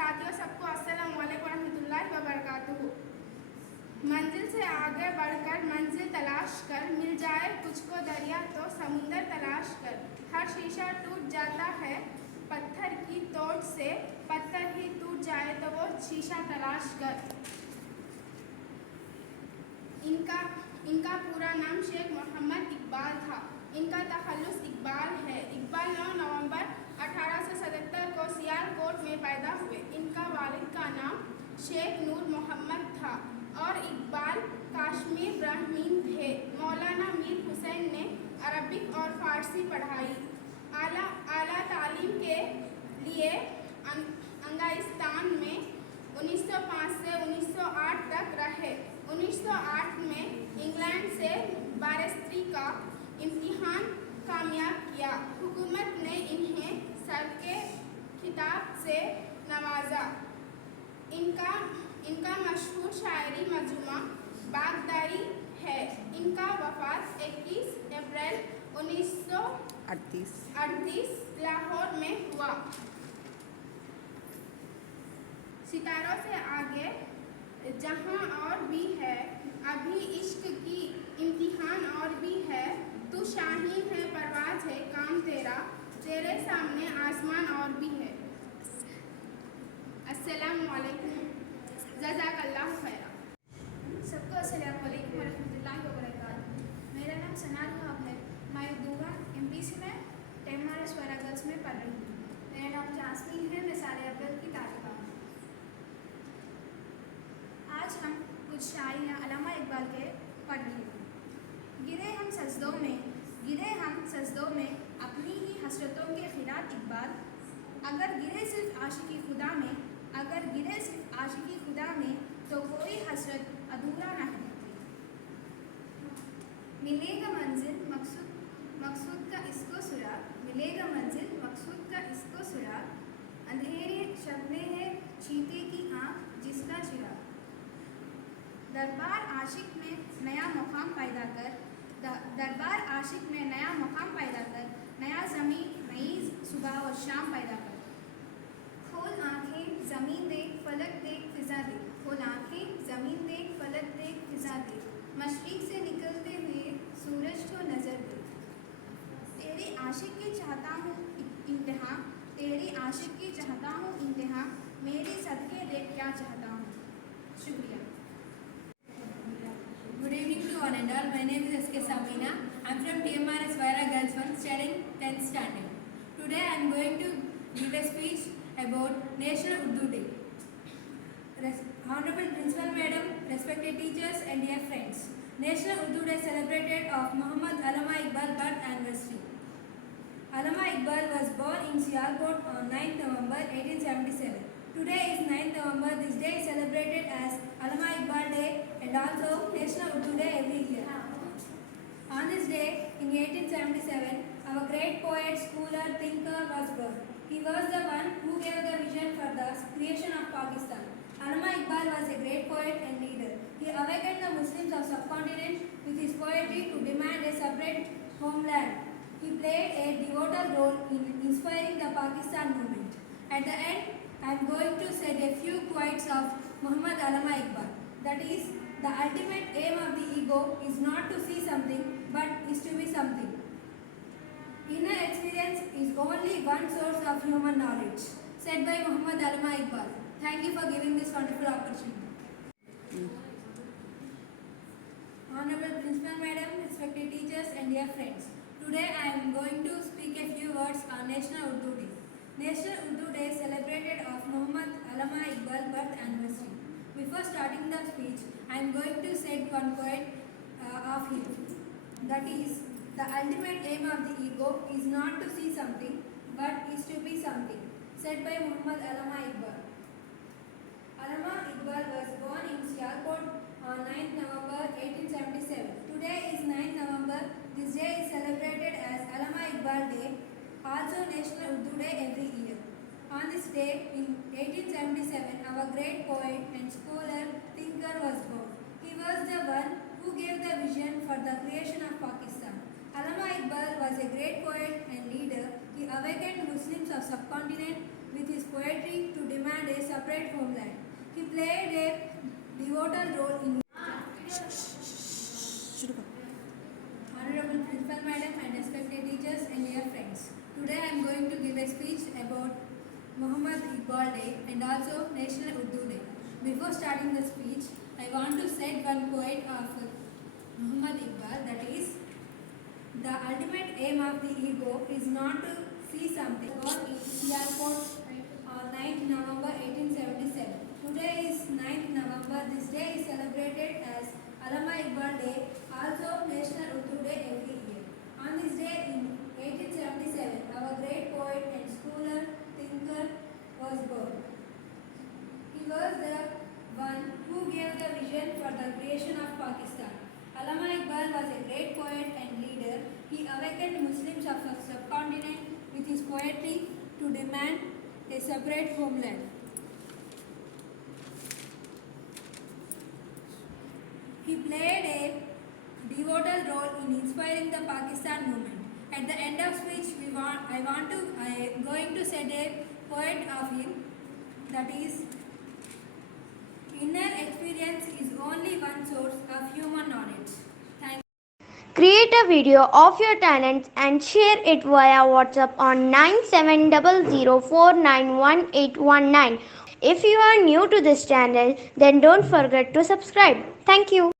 साथियों सबको अस्सलाम वालेकुम रहमतुल्लाहि व बरकातुहू। मंजिल से आगे बढ़कर मंजिल तलाश कर, मिल जाए तुझको दरिया तो समुंदर तलाश कर। हर शीशा टूट जाता है पत्थर की तोड़ से, पत्थर ही टूट जाए तो वो शीशा तलाश कर। इनका पूरा नाम शेख मोहम्मद इकबाल था। इनका तखल्लुस इकबाल है। इकबाल 9 नवंबर 1877 को सियालकोट में पैदा हुए। इनका वालिद का नाम शेख नूर मोहम्मद था और इकबाल कश्मीर ब्राह्मीण थे। मौलाना मीर हुसैन ने अरबिक और फारसी पढ़ाई। आला तालीम के लिए अफगानिस्तान में 1905 से 1908 तक रहे। 1908 में इंग्लैंड से बैरिस्ट्री का इम्तिहान कामयाब किया। हुकूमत ने इन्हें सर के खिताब से नवाजा। इनका मशहूर शायरी मजमूआ बागदारी है। इनका वफात 21 अप्रैल 1938 लाहौर में हुआ। सितारों से आगे जहां और भी है, अभी इश्क की इम्तिहान और भी है। तू शाहीन है, परवाज है काम तेरा, तेरे सामने आसमान और भी है। अस्सलाम वालेकुम, जज़ाकल्लाहु खैरा। सबको अस्सलाम वालेकुम वरहमतुल्लाहि वबरकातुहू। मेरा नाम सनाल वहाब है। मैं दूगा MPC में टेमारस वाला गर्ल्स में पढ़ रही हूँ। मेरा नाम जासमीन है। मैं साले अव्वल की तालिबा हूँ। आज हम कुछ शायरियाँ अल्लामा इकबाल के पढ़ रहे हैं। गिरे हम सजदों में अपनी ही हसरतों के खिलाफ इकबाल। अगर गिरे सिर्फ आशिकी खुदा में तो कोई हसरत अधूरा न है। मिलेगा मंजिल मकसूद का इसको सुराग, अंधेरे शब में है चीते की आँख जिसका चिराग। दरबार आशिक में नया मुकाम पैदा कर, नया ज़मीं नई सुबह और शाम पैदा कर। खोल आँखें ज़मीन देख फलक देख फिज़ा देख, मशरिक़ से निकलते हुए सूरज को नज़र दे। तेरी आशिक की चाहता हूँ इंतहा, मेरी सदके देख क्या चाहता हूँ। शुक्रिया। Good evening to one and all. My name is S.K. Samina. I am from TMRS Vaira Girls 1 studying 10th standard. Today I am going to give a speech about National Urdu Day. Honorable Principal Madam, respected teachers and dear friends. National Urdu Day celebrated of Muhammad Allama Iqbal birth anniversary. Allama Iqbal was born in Sialkot on 9th November 1877. Today is 9th November. This day is celebrated as Allama Iqbal Day and also National Urdu Day every year. On this day in 1877, our great poet, scholar, thinker was born. He was the one who gave the vision for the creation of Pakistan. Allama Iqbal was a great poet and leader. He awakened the Muslims of subcontinent with his poetry to demand a separate homeland. He played a pivotal role in inspiring the Pakistan movement. At the end, I am going to say a few quotes of Muhammad Allama Iqbal. That is, the ultimate aim of the ego is not to see something, but is to be something. Inner experience is only one source of human knowledge, said by Muhammad Allama Iqbal. Thank you for giving this wonderful opportunity. Honorable Principal Madam, respected teachers and dear friends. Today I am going to speak a few words on National Urdu Day. National Urdu Day celebrated of Muhammad Allama Iqbal birth anniversary. Before starting the speech, I am going to say one quote of him. That is, the ultimate aim of the ego is not to see something, but is to be something, said by Muhammad Allama Iqbal. Allama Iqbal was born in Sialkot on 9th November 1877. Today is 9th November. This day is celebrated as Allama Iqbal Day, also National Urdu Day every year. On this day in 1877, our great poet and scholar, thinker was born. He was the one who gave the vision for the creation of Pakistan. Allama Iqbal was a great poet and leader. He awakened Muslims of subcontinent with his poetry to demand a separate homeland. He played a pivotal role in Honorable Principal Madam and respected teachers and dear friends. Today I am going to give a speech about Muhammad Iqbal Day and also National Urdu Day. Before starting the speech, I want to cite one poet of Muhammad Iqbal, that is, the ultimate aim of the ego is not to see something. Born in Sialkot on 9th November 1877. Today is 9th November. This day is celebrated as Allama Iqbal Day, also National Urdu Day every year. On this day in 1877, our great poet and scholar, thinker was born. He was the one who gave the vision for the creation of Pakistan. Allama Iqbal was a great poet and leader. He awakened Muslims of the subcontinent with his poetry to demand a separate homeland. He played a pivotal role in inspiring the Pakistan movement. At the end of speech, I am going to set a poet of him, that is, inner experience is only one source of human knowledge. Thank you. Create a video of your talents and share it via WhatsApp on 9700491819. If you are new to this channel, then don't forget to subscribe. Thank you.